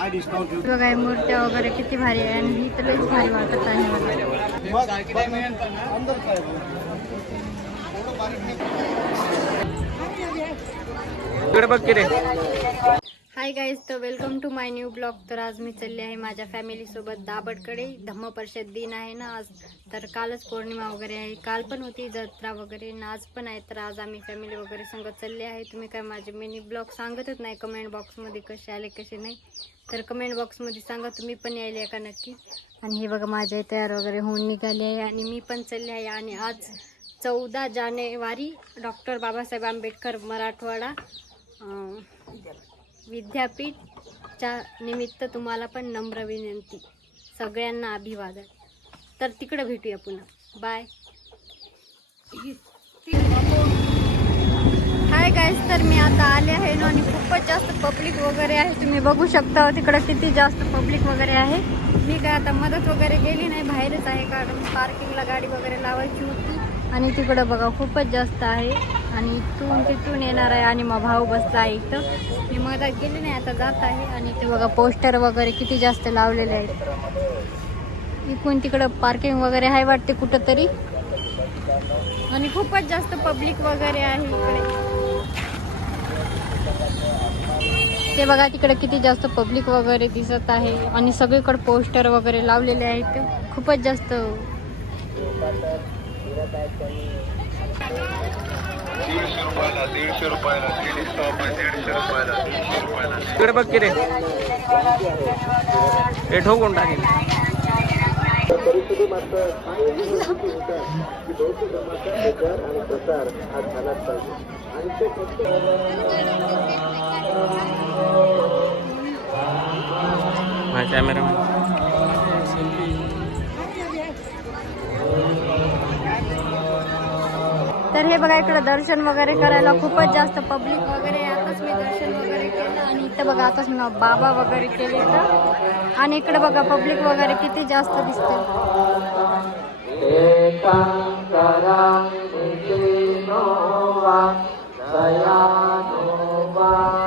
बघा हे मूर्त्या वगैरे किती भारी आहे आणि ही तर लईच भारी वाटत आहे मला. हाय गाईज, तर welcome to my new blog. तर आज मी चालले आहे माझ्या फॅमिली सोबत दाबडकडे. धम्मपरिषद दिन आहे ना आज, तर कालच पौर्णिमा वगैरे आहे, काल पण होती जत्रा वगैरे ना आज पण आहे. तर आज आम्ही फॅमिली वगैरे संगत चालले आहे. तुम्ही काय माझे मिनी ब्लॉग सांगतच नाही कमेंट बॉक्समध्ये कसे आले कसे नाही, तर कमेंट बॉक्समध्ये सांगा तुम्ही पण यायले का नक्की. आणि हे बघा माझे तयार वगैरे होऊन निघाले आहे आणि मी पण चालले आहे. आणि आज 14 जानेवारी डॉक्टर बाबासाहेब आंबेडकर मराठवाडा विद्यापीठच्या निमित्त तुम्हाला पण नम्र विनंती, सगळ्यांना अभिवादन. तर तिकडे भेटूया पुन्हा. बाय. हाय गाईस, तर मी आता आले आहे ना आणि खूपच जास्त पब्लिक वगैरे आहे. तुम्ही बघू शकता तिकडं किती जास्त पब्लिक वगैरे आहे. मी काय आता मदत वगैरे गेली नाही, बाहेरच आहे कारण पार्किंगला गाडी वगैरे लावायची होती. आणि तिकडं बघा खूपच जास्त आहे आणि इथून तिथून येणार आहे. आणि मग भाऊ बसला आहे इथं, मी मदत गेली नाही, आता जात आहे. आणि ते बघा पोस्टर वगैरे किती जास्त लावलेले आहेत. इकडून तिकडं पार्किंग वगैरे आहे वाटते कुठं तरी. आणि खूपच जास्त पब्लिक वगैरे आहे इकडे. ते बघा तिकडे किती जास्त पब्लिक वगैरे दिसत आहे आणि सगळीकडे पोस्टर वगैरे लावलेले आहेत. खूपच जास्त इकडे बघ की रे, हे ठोकून टाकेल. परिस्थिती मात्र प्रसार हा झालाच पाहिजे आणि ते कॅमेरामॅन. तर हे बघा इकडे दर्शन वगैरे करायला खूपच जास्त पब्लिक वगैरे. आताच मी दर्शन वगैरे केलं आणि इथं बघा आताच मी बाबा वगैरे केले इथं. आणि इकडे बघा पब्लिक वगैरे किती जास्त दिसते.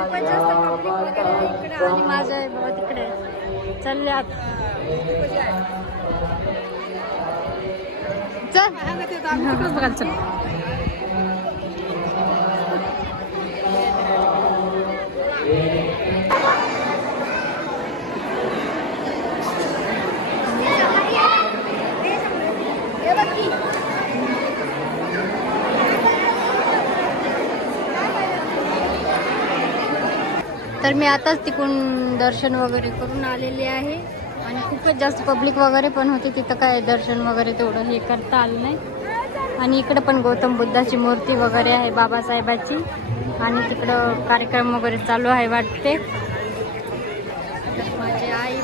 खूपच जास्त पब्लिक वगैरे इकडे. आणि माझ्या बाबा तिकडे चालल्यात. चल तर मी आताच तिकडून दर्शन वगैरे करून आलेले आहे. आणि खूपच जास्त पब्लिक वगैरे पण होती तिथं, काय दर्शन वगैरे तेवढं हे करता आलं नाही. आणि इकडं पण गौतम बुद्धाची मूर्ती वगैरे आहे बाबासाहेबाची. आणि तिकडं कार्यक्रम वगैरे चालू आहे वाटते. माझी आई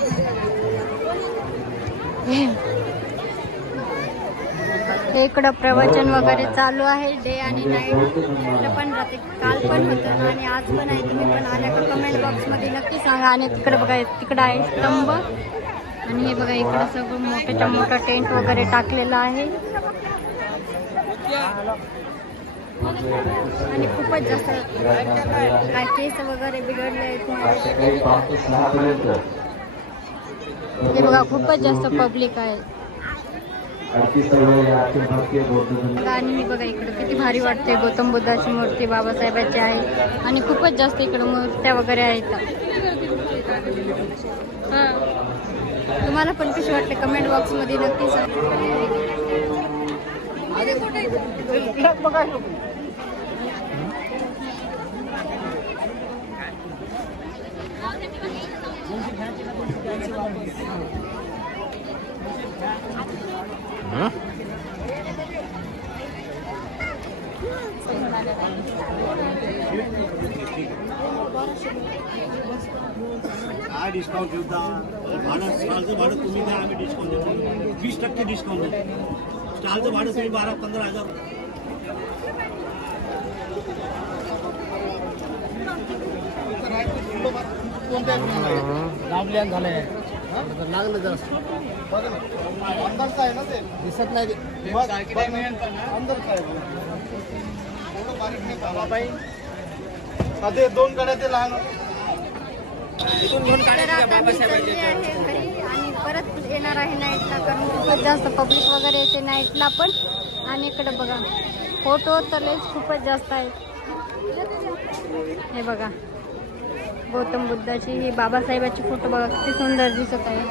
इकडं प्रवचन वगैरे चालू आहे डे आणि नाईट. इकडं पण रात्री काल पण होतं आणि आज पण आहे. तुम्ही पण आल्या का कमेंट बॉक्समध्ये नक्की सांगा. आणि तिकडे बघा तिकडं आहे स्तंभ. आणि हे बघा इकडं सगळं मोठ्याच्या मोठा टेंट वगैरे टाकलेला आहे. आणि खूपच जास्त काय केस वगैरे बिघडले आहेत. हे बघा खूपच जास्त पब्लिक आहे. आणि हे बघा इकडं किती भारी वाटते. गौतम बुद्धाची मूर्ती बाबासाहेबाची आहे. आणि खूपच जास्त इकडं मूर्त्या वगैरे आहेत. तुम्हाला पण कशी वाटते कमेंट बॉक्समध्ये नक्की सांगा. काय डिस्काउंट देता भाडं, स्टॉलचं भाडं तुम्ही द्या, आम्ही डिस्काउंट देतो. 20% डिस्काउंट देतो. स्टॉलचं भाडं तुम्ही 12-15 हजार. झालंय लागलं जास्त आहे ना, ते दिसत नाही. बारीक नाही बाई, दोन कडे ते लहान तर आता मी चालली आहे घरी आणि परत येणार आहे नाईटला, कारण खूपच जास्त पब्लिक वगैरे येते नाईटला पण. आणि इकडे बघा फोटो तर लयच खूपच जास्त आहे. हे बघा गौतम बुद्धाची ही बाबासाहेबाची फोटो बघा किती सुंदर दिसत आहे.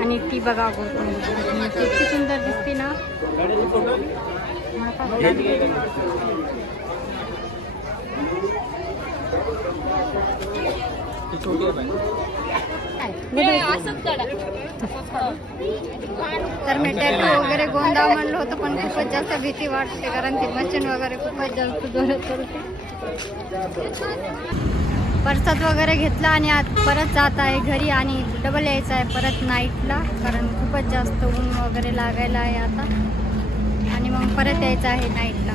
आणि ती बघा गौतम बुद्धाची किती सुंदर दिसते ना. तर मी टॅटू वगैरे गोंदाव म्हणलं होतं, पण खूपच जास्त भीती वाटते कारण ती मशीन वगैरे खूपच जास्त जोरात करते. प्रसाद वगैरे घेतला आणि आज परत जात आहे घरी आणि डबल यायचं आहे परत नाईटला, कारण खूपच जास्त ऊन वगैरे लागायला आहे आता. आणि मग परत यायचं आहे नाईटला.